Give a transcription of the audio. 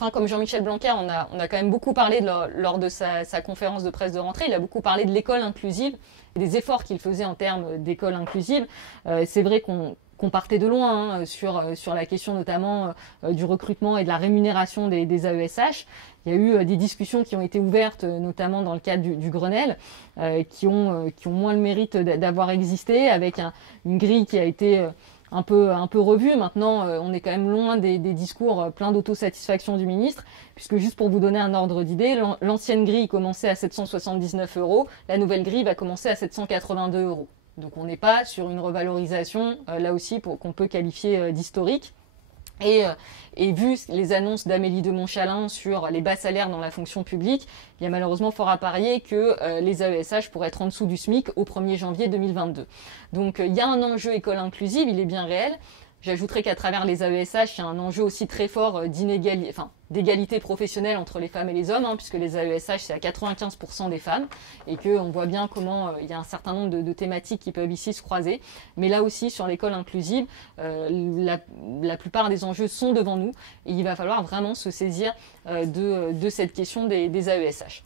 Enfin, comme Jean-Michel Blanquer, on a quand même beaucoup parlé lors de sa conférence de presse de rentrée. Il a beaucoup parlé de l'école inclusive et des efforts qu'il faisait en termes d'école inclusive. C'est vrai qu'on partait de loin hein, sur la question notamment du recrutement et de la rémunération des AESH. Il y a eu des discussions qui ont été ouvertes, notamment dans le cadre du Grenelle, qui ont moins le mérite d'avoir existé, avec une grille qui a été un peu revu. Maintenant, on est quand même loin des discours pleins d'autosatisfaction du ministre, puisque juste pour vous donner un ordre d'idée, l'ancienne grille commençait à 779 euros, la nouvelle grille va commencer à 782 euros. Donc on n'est pas sur une revalorisation, là aussi, qu'on peut qualifier d'historique. Et vu les annonces d'Amélie de Montchalin sur les bas salaires dans la fonction publique, il y a malheureusement fort à parier que les AESH pourraient être en dessous du SMIC au 1er janvier 2022. Donc il y a un enjeu école inclusive, il est bien réel. J'ajouterais qu'à travers les AESH, il y a un enjeu aussi très fort d'égalité professionnelle entre les femmes et les hommes, hein, puisque les AESH, c'est à 95% des femmes, et qu'on voit bien comment il y a un certain nombre de thématiques qui peuvent ici se croiser. Mais là aussi, sur l'école inclusive, la plupart des enjeux sont devant nous, et il va falloir vraiment se saisir de cette question des AESH.